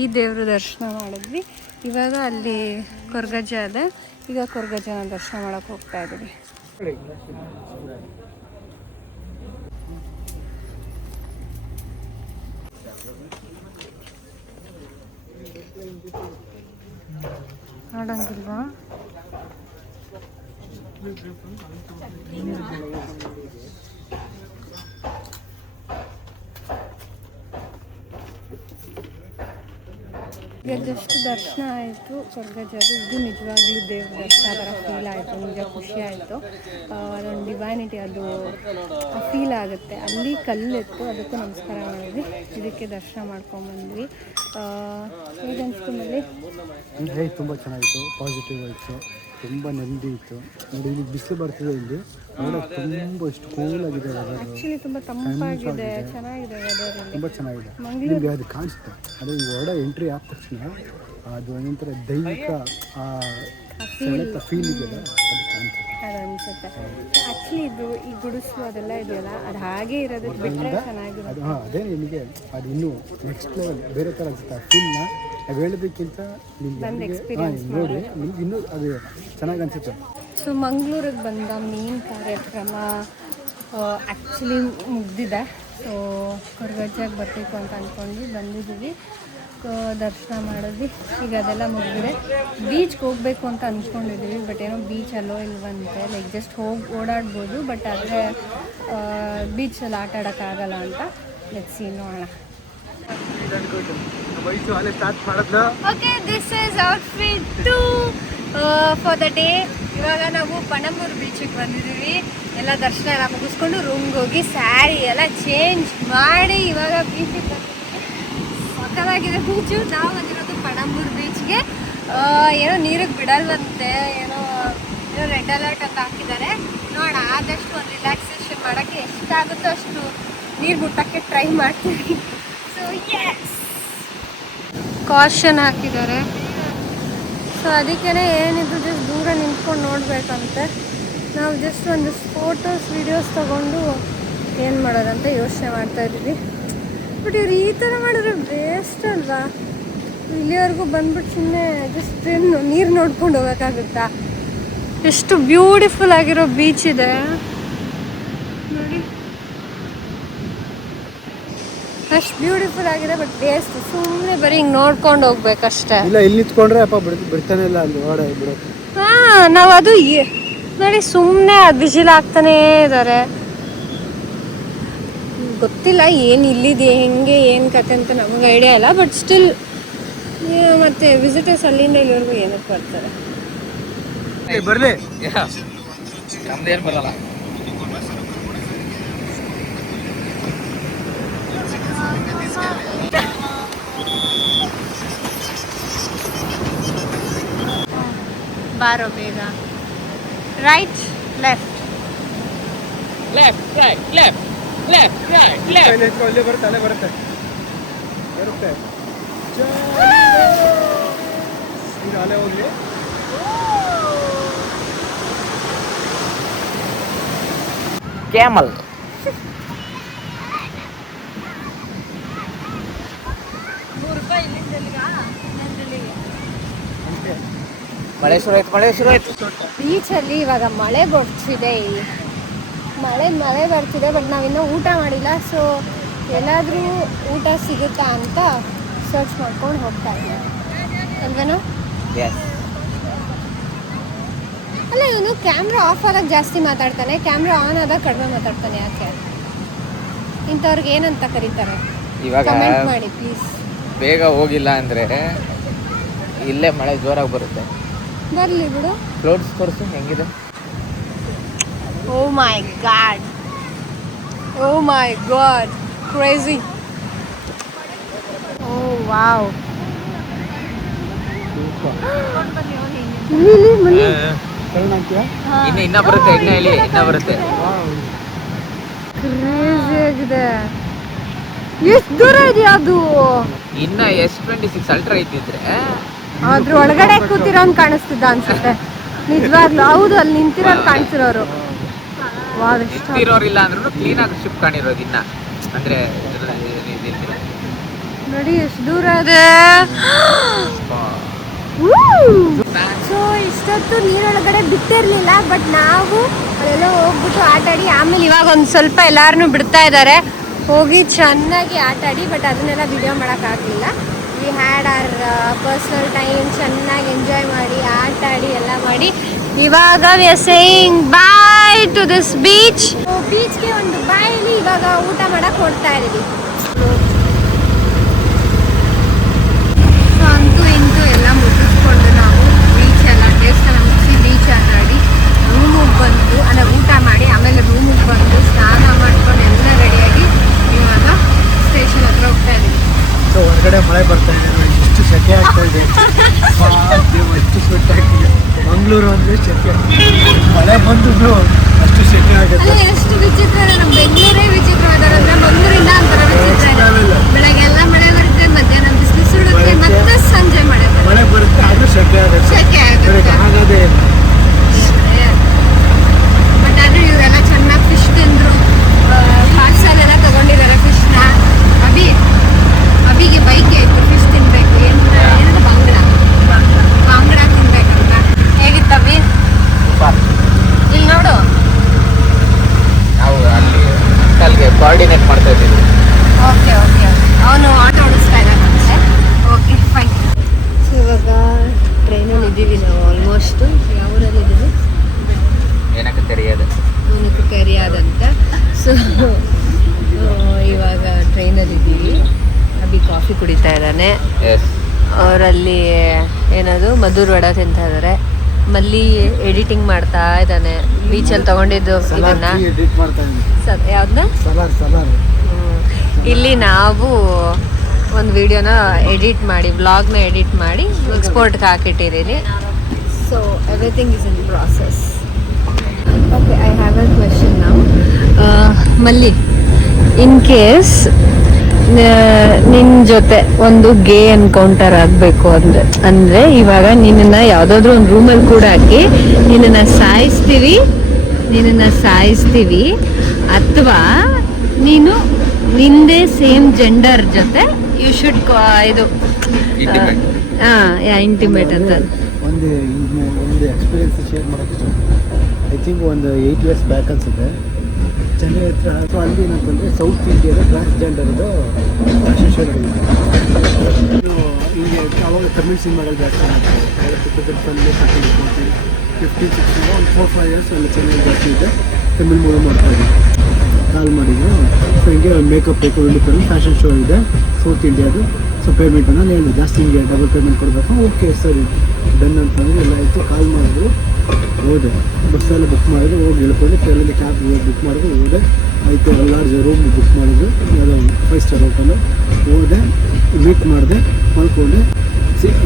ಈ ದೇವ್ರ ದರ್ಶನ ಮಾಡಿದ್ವಿ. ಇವಾಗ ಅಲ್ಲಿ ಕೊರಗಜ್ಜ ಇದೆ. ಈಗ ಕೊರಗಜ್ಜನ ದರ್ಶನ ಮಾಡೋಕ್ಕೆ ಹೋಗ್ತಾ ಇದ್ದೀವಿ. ನೋಡಂಗಿಲ್ವಾ? ಈಗ ಜಸ್ಟ್ ದರ್ಶನ ಆಯಿತು ಕೊರಗಜ್ಜದು. ಇದು ನಿಜವಾಗ್ಲೂ ದೇವ್ರ ದರ್ಶನ ಥರ ಫೀಲ್ ಆಯಿತು. ನಿಜ ಖುಷಿ ಆಯಿತು. ಅದೊಂದು ಡಿವೈನಿಟಿ, ಅದು ಫೀಲ್ ಆಗುತ್ತೆ. ಅಲ್ಲಿ ಕಲ್ಲಿತ್ತು, ಅದಕ್ಕೂ ನಮಸ್ಕಾರ ಮಾಡಿದ್ವಿ. ಇದಕ್ಕೆ ದರ್ಶನ ಮಾಡ್ಕೊಂಬಂದ್ವಿ. ಹೇಗೆ ಅನಿಸ್ತು ಮಲ್ಲಿ? ತುಂಬ ಚೆನ್ನಾಗಿತ್ತು, ಪಾಸಿಟಿವ್ ಆಯಿತು, ತುಂಬ ನೆಮ್ಮದಿ ಇತ್ತು. ನೋಡಿ, ಇಲ್ಲಿ ಬಿಸಿಲು ಬರ್ತಿದೆ, ಇಲ್ಲಿ ನೋಡೋಕೆ ತುಂಬ ಇಷ್ಟು ಕೂಲ್ ಆಗಿದೆ. ಆ್ಯಕ್ಚುಲಿ ತುಂಬ ತಂಪಾಗಿದೆ, ಚೆನ್ನಾಗಿದೆ ವೆದರ್. ತುಂಬ ಚೆನ್ನಾಗಿದೆ. ನಿಮಗೆ ಅದು ಕಾಣಿಸುತ್ತೆ. ಅದು ಈ ಹೊರಡ ಎಂಟ್ರಿ ಆದ ತಕ್ಷಣ ಅದು ಒಂಥರ ದೈವಿಕ ಫೀಲ್ ಇದೆಯಲ್ಲ, ಅದು ಕಾಣಿಸುತ್ತೆ. ಅದು ಅನಿಸುತ್ತೆ. ಆ್ಯಕ್ಚುಲಿ ಇದು ಈ ಗುಡಿಸು ಅದೆಲ್ಲ ಇದೆಯಲ್ಲ, ಅದು ಹಾಗೆ ಇರೋದಕ್ಕೆ ಬಿಟ್ಟರೆ ಚೆನ್ನಾಗಿರುತ್ತೆ. ಅದು ಅದೇ ನಿಮಗೆ ಅದು ಇನ್ನೂ ನೆಕ್ಸ್ಟ್ ಲೆವೆಲ್ ಬೇರೆ ಥರ ಅನಿಸುತ್ತೆ. ಆ ಫೀಲ್ನ ನಾವು ಹೇಳೋದಕ್ಕಿಂತ ನಿಮಗೆ ನೋಡಿ ನಿಮ್ಗೆ ಇನ್ನೂ ಅದು ಚೆನ್ನಾಗಿ ಅನಿಸುತ್ತೆ. ಸೊ ಮಂಗಳೂರಿಗೆ ಬಂದ ಮೀನು ಕಾರ್ಯಕ್ರಮ ಆ್ಯಕ್ಚುಲಿ ಮುಗ್ದಿದೆ. ಸೊ ಕೊರಗಜ್ಜಾಗ ಬರಬೇಕು ಅಂತ ಅಂದ್ಕೊಂಡ್ವಿ, ಬಂದಿದ್ದೀವಿ, ದರ್ಶನ ಮಾಡಿದ್ವಿ. ಈಗ ಅದೆಲ್ಲ ಮುಗಿದಿದೆ. ಬೀಚ್ಗೆ ಹೋಗಬೇಕು ಅಂತ ಅಂದ್ಕೊಂಡಿದ್ದೀವಿ, ಬಟ್ ಏನೋ ಬೀಚ್ ಅಲ್ಲೋ ಇಲ್ವಂತೆ. ಲೈಕ್ ಜಸ್ಟ್ ಹೋಗಿ ಓಡಾಡ್ಬೋದು, ಬಟ್ ಆದರೆ ಬೀಚಲ್ಲಿ ಆಟ ಆಡೋಕ್ಕಾಗಲ್ಲ ಅಂತ. ಲೆಟ್ಸ್ ಸಿ, ನೋಡೋಣ. ಸ್ಟಾರ್ಟ್ ಮಾಡಿದ್ಲು. Okay, this is outfit 2 for the day. ಇವಾಗ ನಾವು ಪಣಂಬೂರು ಬೀಚಿಗೆ ಬಂದಿದ್ದೀವಿ. ಎಲ್ಲ ದರ್ಶನ ಎಲ್ಲ ಮುಗಿಸ್ಕೊಂಡು ರೂಮ್ಗೆ ಹೋಗಿ ಸ್ಯಾರಿ ಎಲ್ಲ ಚೇಂಜ್ ಮಾಡಿ ಇವಾಗ ಬೀಚಿಗೆ ಬಂದಿದ್ದೀವಿ. ಸಕ್ಕತ್ತಾಗಿದೆ ಬೀಚು. ನಾವು ಬಂದಿರೋದು ಪಣಂಬೂರು ಬೀಚ್ಗೆ. ಏನೋ ನೀರಿಗೆ ಬಿಡಲ್ವಂತೆ, ಏನೋ ರೆಡ್ ಅಲರ್ಟ್ ಅಂತ ಹಾಕಿದ್ದಾರೆ. ನೋಡೋಣ, ಆದಷ್ಟು ಒಂದು ರಿಲ್ಯಾಕ್ಸೇಷನ್ ಮಾಡೋಕ್ಕೆ ಎಷ್ಟಾಗುತ್ತೋ ಅಷ್ಟು ನೀರು ಮುಟ್ಟಕ್ಕೆ ಟ್ರೈ ಮಾಡ್ತೀವಿ. ಸೊ ಎಸ್, ಕಾಷನ್ ಹಾಕಿದ್ದಾರೆ. ಸೊ ಅದಕ್ಕೇ ಏನಿದ್ರು ಜಸ್ಟ್ ದೂರ ನಿಂತ್ಕೊಂಡು ನೋಡಬೇಕಂತೆ. ನಾವು ಜಸ್ಟ್ ಒಂದು ಫೋಟೋಸ್ ವೀಡಿಯೋಸ್ ತೊಗೊಂಡು ಏನು ಮಾಡೋದಂತ ಯೋಚನೆ ಮಾಡ್ತಾಯಿದ್ದೀವಿ. ಬಟ್ ಇವ್ರು ಈ ಥರ ಮಾಡಿದ್ರೆ ಬೇಸ್ಟ್ ಅಲ್ವಾ? ಇಲ್ಲಿವರೆಗೂ ಬಂದ್ಬಿಟ್ಟು ಸುಮ್ಮನೆ ಜಸ್ಟ್ ನೀರು ನೋಡ್ಕೊಂಡು ಹೋಗೋಕ್ಕಾಗುತ್ತಾ? ಎಷ್ಟು ಬ್ಯೂಟಿಫುಲ್ ಆಗಿರೋ ಬೀಚ್ ಇದೆ ನೋಡಿ, ಅಷ್ಟು ಬ್ಯೂಟಿಫುಲ್ ಆಗಿದೆ. ಬಟ್ ವೇಸ್ಟ್, ಸುಮ್ಮನೆ ಬರೀ ಹಿಂಗೆ ನೋಡ್ಕೊಂಡು ಹೋಗ್ಬೇಕಷ್ಟೇ. ಇಲ್ಲ ಇಲ್ಲಿ ನಿಂತ್ಕೊಂಡ್ರೆ ಅಪ್ಪ ಬಿಡ್ತಾನೆ ಇಲ್ಲ ಅಲ್ಲಿ ಓಡ ಬಿಡೋಕೆ. ಹಾಂ, ನಾವು ಅದು ನೋಡಿ ಸುಮ್ಮನೆ ಅದು ವಿಜಿಲ್ ಆಗ್ತಾನೇ ಇದ್ದಾರೆ. ಗೊತ್ತಿಲ್ಲ ಏನು ಇಲ್ಲಿದೆ ಹೆಂಗೆ ಏನು ಕತೆ ಅಂತ ನಮಗೆ ಐಡಿಯಾ ಇಲ್ಲ. ಬಟ್ ಸ್ಟಿಲ್ ಮತ್ತೆ ವಿಸಿಟರ್ಸ್ ಅಲ್ಲಿಂದ ಇಲ್ಲಿವರೆಗೂ ಏನಕ್ಕೆ ಬರ್ತಾರೆ? ಬರಲಿ, ನಮ್ದೇನು ಬರಲ್ಲ. ಬಾರೋ ಬೇಗ. Right left left right left left right left. ಅಲ್ಲಿ ಬರುತ್ತೆ, ಅಲ್ಲೇ ಬರುತ್ತೆ ಬರುತ್ತೆ. ಈಗ ಅಲ್ಲೇ ಹೋಗ್ಲಿ. ಕ್ಯಾಮಲ್ ಮಳೆ ಶುರು ಆಯ್ತು. ಬೀಚಲ್ಲಿ ಇವಾಗ ಮಳೆ ಬರ್ತಿದೆ. ಮಳೆ ಬರ್ತಿದೆ. ಬಟ್ ನಾವಿನ್ನೂ ಊಟ ಮಾಡಿಲ್ಲ. ಸೊ ಎಲ್ಲಾದರೂ ಊಟ ಸಿಗುತ್ತಾ ಅಂತ ಸರ್ಚ್ ಮಾಡ್ಕೊಂಡು ಹೋಗ್ತಾ ಇದ್ದೀವಿ ಅಲ್ವೇನೋ? ಅಲ್ಲ, ಇವನು ಕ್ಯಾಮ್ರಾ ಆಫ್ ಆದಾಗ ಜಾಸ್ತಿ ಮಾತಾಡ್ತಾನೆ, ಕ್ಯಾಮ್ರಾ ಆನ್ ಆದಾಗ ಕಡಿಮೆ ಮಾತಾಡ್ತಾನೆ. ಯಾಕೆ? ಇಂಥವ್ರಿಗೆ ಏನಂತ ಕರೀತಾರೆ? ಇವಾಗ ಕಮೆಂಟ್ ಮಾಡಿ ಪ್ಲೀಸ್. ಬೇಗ ಹೋಗಿಲ್ಲ ಅಂದರೆ ಇಲ್ಲೇ ಮಳೆ ಜೋರಾಗಿ ಬರುತ್ತೆ. ಬರಲಿ ಬಿಡು. ಕ್ಲೌಡ್ಸ್ ತೋರಿಸು ಹೆಂಗಿದೆ. ಓ ಮೈ ಗಾಡ್, ಕ್ರೇಜಿ. ಓ ವಾವ್. ಇನ್ನ ಬರುತ್ತೆ, ಇನ್ನ ಬರುತ್ತೆ. ಕ್ರೇಜಿ ಆಗಿದೆ. ಎಷ್ಟು ದೂರ ಇದೆಯಾ ಅದು? ಇನ್ನ S26 ಅಲ್ಟ್ರಾ ಇದ್ದಿದ್ರೆ ಅದ್ರ ಒಳಗಡೆ ಕೂತಿರೋನ್ ಕಾಣಿಸ್ತಿದ್ದ ಅನ್ಸುತ್ತೆ. ನಿಜವಾಗ್ಲು ಹೌದು, ಅಲ್ಲಿ ನಿಂತಿರೋರು ಕಾಣಿಸಿರೋರು. ನಿಂತಿರೋರಿಲ್ಲ ಅಂದ್ರೂ ಕ್ಲೀನ್ ಆಗಿ ಶಿಫ್ಟ್ ಕಾಣಿರೋದು ಇನ್ನ. ಅಂದ್ರೆ ನೋಡಿ ಎಷ್ಟು ದೂರ ಇದೆ. ಸೊ ಇಷ್ಟೊತ್ತು ನೀರೊಳಗಡೆ ಬಿಟ್ಟಿರ್ಲಿಲ್ಲ. ಬಟ್ ನಾವು ಅಲ್ಲೆಲ್ಲ ಹೋಗ್ಬಿಟ್ಟು ಆಟಾಡಿ ಆಮೇಲೆ ಇವಾಗ ಒಂದು ಸ್ವಲ್ಪ ಎಲ್ಲಾರನ್ನೂ ಬಿಡ್ತಾ ಇದ್ದಾರೆ. ಹೋಗಿ ಚೆನ್ನಾಗಿ ಆಟಾಡಿ. ಬಟ್ ಅದನ್ನೆಲ್ಲ ವಿಡಿಯೋ ಮಾಡೋಕ್ಕಾಗಲಿಲ್ಲ. We had our personal time. ಚೆನ್ನಾಗಿ ಎಂಜಾಯ್ ಮಾಡಿ ಆಟಾಡಿ ಎಲ್ಲ ಮಾಡಿ ಇವಾಗ we are saying bye to this beach. ಬೀಚ್ಗೆ ಒಂದು ಬಾಯಲ್ಲಿ ಇವಾಗ ಊಟ ಮಾಡಕ್ಕೆ ಹೊರಡ್ತಾ ಇದ್ದೀವಿ. ಸೊ ಅಂತೂ ಇಂತೂ ಎಲ್ಲ ಮುಗಿಸ್ಕೊಂಡು ನಾವು ಬೀಚ್ ಎಲ್ಲ ದೇವಸ್ಥಾನ ಮುಗಿಸಿ ಬೀಚ್ ಆಟಾಡಿ ರೂಮಿಗೆ ಬಂದು ಊಟ ಮಾಡಿ ಆಮೇಲೆ ರೂಮಿಗೆ ಬಂದು ಸ್ನಾನ ಮಾಡ್ಕೊಂಡು ಎಲ್ಲ ರೆಡಿಯಾಗಿ ಇವಾಗ ಸ್ಟೇಷನ್ ಹತ್ರ ಹೋಗ್ತಾ ಇದ್ದೀವಿ. ಸೊ ಹೊರಗಡೆ ಮಳೆ ಬರ್ತಾ ಇದೆ ನೋಡಿ, ಎಷ್ಟು ಸೆಕೆ ಆಗ್ತಾ ಇದೆ. ಎಷ್ಟು ಸೆಕೆ ಆಗ್ತಿದೆ. ಮಂಗಳೂರು ಅಂದರೆ ಸೆಕೆ, ಮಳೆ ಬಂದ್ರು ಅಷ್ಟು ಸೆಕೆ ಆಗುತ್ತೆ. ಎಷ್ಟು ವಿಚಿತ್ರ ಇದೆ. ನಮ್ಮ ಬೆಂಗಳೂರೇ ವಿಚಿತ್ರವಾದರೆ ಮಂಗಳೂರಿಂದ ಒಂಥರ ವಿಚಿತ್ರ ಇದೆ. ಬೆಳಗ್ಗೆ ಎಲ್ಲ ಮಳೆ ಬರುತ್ತೆ, ಮಧ್ಯಾಹ್ನ ಬಿಸಿಲು ಸುಡುತ್ತೆ, ಮತ್ತೆ ಸಂಜೆ ಮಳೆ ಬರುತ್ತೆ, ಆದ್ರೂ ಸೆಕೆ ಆಗುತ್ತೆ. ಹಾಗಾದೇ ಬಟ್ ಆದ್ರೆ ಇವರೆಲ್ಲ ಚೆನ್ನಾಗಿ ಫಿಶ್ ತಿಂದ್ರು. ಪಾರ್ಸಲ್ ಎಲ್ಲ ತಗೊಂಡಿದ್ದಾರೆ ಫಿಶ್ನ. ಅಬಿಗೆ ಬೈಕ್ ಆಯ್ತು ಫಿಶ್ ತಿನ್ಬೇಕು. ಏನಂದ್ರೆ ಬಾಂಗ್ಡಾ ತಿನ್ಬೇಕಂತ. ಹೇಗಿತ್ತು ಅಭಿ? ಇಲ್ಲಿ ನೋಡು, ನಾವು ಅಲ್ಲಿ ಅಂಕಲ್ಗೆ ಕೋಆರ್ಡಿನೇಟ್ ಮಾಡ್ತಾ ಇದ್ದೀವಿ. ಓಕೆ ಅವನು ಆಟೋ ಓಡಿಸ್ತಾ ಇದ್ದಾನಂತೆ. Okay fine. ಸೊ ಇವಾಗ ಟ್ರೈನಲ್ಲಿ ಇದ್ದೀವಿ ನಾವು. ಆಲ್ಮೋಸ್ಟ್ ಯಾವ ಊರಲ್ಲಿ ಇದ್ದೀವಿ? ಏನಕ್ಕೆ ಕರಿಯಾದಂತ. ಸೊ ಇವಾಗ ಟ್ರೈನಲ್ಲಿ ಇದ್ದೀವಿ. ಅಭಿ ಕಾಫಿ ಕುಡಿತಾ ಇದ್ದಾನೆ. ಅವರಲ್ಲಿ ಏನದು ಮಧುರ್ ವಡ ತಿಂತಾ ಇದ್ದಾರೆ. ಮಲ್ಲಿ ಎಡಿಟಿಂಗ್ ಮಾಡ್ತಾ ಇದ್ದಾನೆ ಬೀಚಲ್ಲಿ ತಗೊಂಡಿದ್ದು ಇದನ್ನ ಎಡಿಟ್ ಮಾಡ್ತಾ ಇದ್ದೀನಿ. ಯಾವ್ದನ್ನ ಸಲಾರ್ ಇಲ್ಲಿ ನಾವು ಒಂದು ವಿಡಿಯೋನ ಎಡಿಟ್ ಮಾಡಿ ವ್ಲಾಗ್ನ ಎಡಿಟ್ ಮಾಡಿ ಎಕ್ಸ್ಪೋರ್ಟ್ಗೆ ಹಾಕಿಟ್ಟಿದ್ದೀನಿ. So everything is in process. Okay, I have a question ನಾವು. ಮಲ್ಲಿ, ಇನ್ ಕೇಸ್ ನಿನ್ನ ಜೊತೆ ಒಂದು ಗೇ ಎನ್ಕೌಂಟರ್ ಆಗಬೇಕು ಅಂದರೆ ಇವಾಗ ನಿನ್ನನ್ನು ಯಾವುದಾದ್ರೂ ಒಂದು ರೂಮಲ್ಲಿ ಕೂಡ ಹಾಕಿ ನಿನ್ನನ್ನು ಸಾಯಿಸ್ತೀವಿ ಅಥವಾ ನೀನು ನಿಂದೇ ಸೇಮ್ ಜೆಂಡರ್ ಜೊತೆ ಯು ಶುಡ್ ಇದು ಇಂಟಿಮೇಟ್ ಅಂತ ಒಂದು ಎಕ್ಸ್ಪೀರಿಯನ್ಸ್ ಶೇರ್ ಮಾಡೋಕ್ಕೆ ಐ ಥಿಂಕ್ ಒಂದು 8 years ಬ್ಯಾಕ್ ಅನ್ಸುತ್ತೆ, ಚೆನ್ನೈ ಹತ್ರ. ಸೊ ಅಲ್ಲಿ ಏನಂತಂದರೆ ಸೌತ್ ಇಂಡಿಯಾದ ಟ್ರಾನ್ಸ್ಜೆಂಡರ್ದು ಫ್ಯಾಷನ್ ಶೋ ನಡೆಯುತ್ತೆ. ಹಿಂಗೆ ಅವಾಗ ತಮಿಳ್ ಸಿನಿಮಾಗಳು ಜಾಸ್ತಿ ಮಾಡ್ತಾರೆ. 15-16 ಒಂದು 4-5 years ಅಲ್ಲಿ ಚೆನ್ನೈ ಜಾಸ್ತಿ ಇದೆ, ತಮಿಳ್ ಮೂವಿ ಮಾಡ್ತಾಯಿದ್ದೆ. ಕಾಲ್ ಮಾಡಿದ್ರು, ಸೊ ಹಿಂಗೆ ಮೇಕಪ್ ಬೇಕು ಇಂಡಿಪೆಂಡೆಂಟ್ ಫ್ಯಾಷನ್ ಶೋ ಇದೆ ಸೌತ್ ಇಂಡಿಯಾದು. ಸೊ ಪೇಮೆಂಟನ್ನು ಹೇಳಿದೆ, ಜಾಸ್ತಿ ಹಿಂಗೆ ಡಬಲ್ ಪೇಮೆಂಟ್ ಕೊಡಬೇಕು. ಓಕೆ ಸರಿ ಡನ್ ಅಂತಂದರೆ ಎಲ್ಲ ಆಯಿತು. ಕಾಲ್ ಮಾಡಿದ್ರು, ಹೋದೆ. ಬಸ್ಸೆಲ್ಲ ಬುಕ್ ಮಾಡಿದ್ರು, ಹೋಗಿ ಹೇಳ್ಕೊಂಡು ಅಲ್ಲಿಂದ ಕ್ಯಾಬ್ ಬುಕ್ ಮಾಡಿದ್ರು, ಹೋದೆ. ಆಯಿತು, ಲಾಡ್ಜ್ ರೂಮ್ ಬುಕ್ ಮಾಡಿದ್ರು, ಯಾವುದೋ 5 star ಹೋಟೆಲು. ಹೋದೆ, ಮೀಟ್ ಮಾಡಿದೆ, ಮಲ್ಕೊಂಡೆ.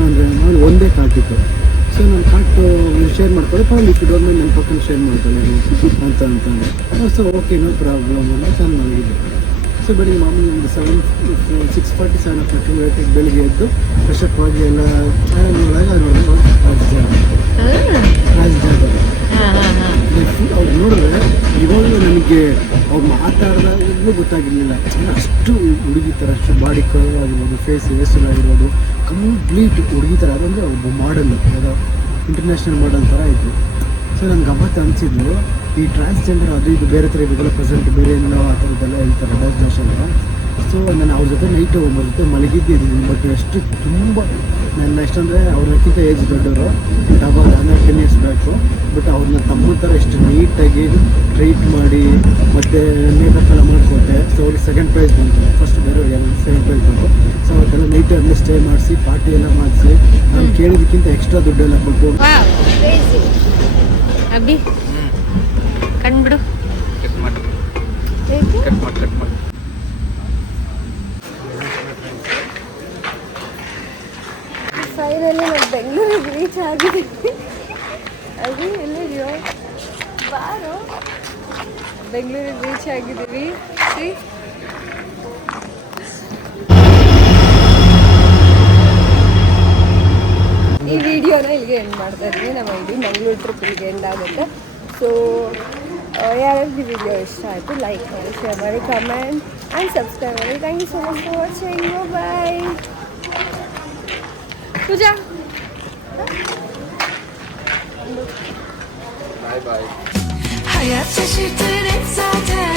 ಅಂದರೆ ನಾನು ಒಂದೇ ಕಾಟಿತ್ತು. ಸೊ ನಾನು ಕಾಟು ಶೇರ್ ಮಾಡ್ಕೊಳ್ಳಿ, ಪರವಾಗಿಲ್ಲ ಇಫ್ ಡೋಂಟ್ ಮೈಂಡ್ ನನ್ನ ಪಕ್ಕನ ಶೇರ್ ಮಾಡ್ಕೊಳ್ಳಿ ಅಂತಂದ್ರೆ ಸೊ ಓಕೆ ನೋ ಪ್ರಾಬ್ಲಮ್ ಅಂತ ನಾನು ಮಲಗಿದ್ದೆ. ಸೊ ಬೆಳಿಗ್ಗೆ ಮಾಮೂಲಿ ಒಂದು 6:40 ಬೆಳಿಗ್ಗೆ ಎದ್ದು ಫ್ರೆಶಪ್ ಆಗಿ ಎಲ್ಲ ನೋಡಿದಾಗ ರಾಜಜಾಗ ಅವ್ರು ನೋಡಿದ್ರೆ ಇವಾಗಲೂ ನನಗೆ ಅವ್ರು ಮಾತಾಡಿದಾಗಲೂ ಗೊತ್ತಾಗಿರಲಿಲ್ಲ. ಅಷ್ಟು ಹುಡುಗಿ ಥರ, ಅಷ್ಟು ಬಾಡಿ ಕರ್ವ್ ಆಗಿರ್ಬೋದು, ಫೇಸ್ ಹೆಸರು ಆಗಿರ್ಬೋದು, ಕಂಪ್ಲೀಟ್ ಹುಡುಗಿ ಥರ. ಅದಂದರೆ ಒಬ್ಬ ಮಾಡಲ್, ಯಾವುದೋ ಇಂಟರ್ನ್ಯಾಷನಲ್ ಮಾಡಲ್ ಥರ ಇತ್ತು. ಸೊ ನನಗೆ ಗಮ್ಮತ್ತು ಅನಿಸಿದ್ರು, ಈ ಟ್ರಾನ್ಸ್ಜೆಂಡರ್ ಅದು ಇದು ಬೇರೆ ಥರ ಇರೋದೆಲ್ಲ ಪ್ರೆಸೆಂಟ್ ಬೇರೆ ಏನೋ ಆ ಥರದ್ದೆಲ್ಲ ಹೇಳ್ತಾರೆ ಡ್ಯಾಶ್ ಅಂತ. ಸೊ ನಾನು ಅವ್ರ ಜೊತೆ ನೈಟು ಒಬ್ಬರ ಜೊತೆ ಮಲಗಿದ್ದಿದ್ದೀನಿ. ಬಟ್ ಎಷ್ಟು ತುಂಬ ನನ್ನ ಎಷ್ಟಂದರೆ ಅವ್ರಕ್ಕಿಂತ ಏಜ್ ದೊಡ್ಡವರು, ಡಬಲ್ 10 years ಬ್ಯಾಕು. ಬಟ್ ಅವ್ರನ್ನ ತಮ್ಮ ಥರ ಎಷ್ಟು ನೀಟಾಗಿ ಟ್ರೀಟ್ ಮಾಡಿ ಮತ್ತು ಮೇಕಪ್ ಎಲ್ಲ ಮಾಡಿಕೊಟ್ಟೆ. ಸೊ ಅವ್ರಿಗೆ 2nd prize ಬಂತು, ಫಸ್ಟ್ ಬೇರೆ 2nd prize ಬಂತು. ಸೊ ಅವತ್ತೆಲ್ಲ ನೈಟಲ್ಲಿ ಸ್ಟೇ ಮಾಡಿಸಿ ಪಾರ್ಟಿ ಎಲ್ಲ ಮಾಡಿಸಿ ನಾನು ಕೇಳಿದ್ದಕ್ಕಿಂತ ಎಕ್ಸ್ಟ್ರಾ ದುಡ್ಡೆಲ್ಲ ಕೊಟ್ಟು ಅಬ್ಬಿ ಕಂಡ್ಬಿಡು. ಫೈನಲಿ ನಾವು ಬೆಂಗಳೂರಿಗೆ ರೀಚ್ ಆಗಿದ್ದೀವಿ. ಅದು ಎಲ್ಲಿದೆಯೋ ಬಾರೋ, ಬೆಂಗಳೂರಿಗೆ ರೀಚ್ ಆಗಿದ್ದೀವಿ. ಈ ವಿಡಿಯೋನ ಇಲ್ಲಿಗೆ ಎಂಡ್ ಮಾಡ್ತಾ ಇದ್ದೀನಿ. ನಮ್ಮ ಇಡೀ ಮಂಗಳೂರು ಟ್ರಿಪ್ ಇಲ್ಲಿಗೆ ಎಂಡ್ ಆಗುತ್ತೆ. ಸೊ ಯಾರಾದ್ರೂ ವಿಡಿಯೋ ಇಷ್ಟ ಆಯಿತು ಲೈಕ್ ಮಾಡಿ, ಶೇರ್ ಮಾಡಿ, ಕಮೆಂಟ್ ಆ್ಯಂಡ್ ಸಬ್ಸ್ಕ್ರೈಬ್ ಮಾಡಿ. Thank you so much for watching. Bye. Pooja bye bye. 하얗게 실뜨는 사대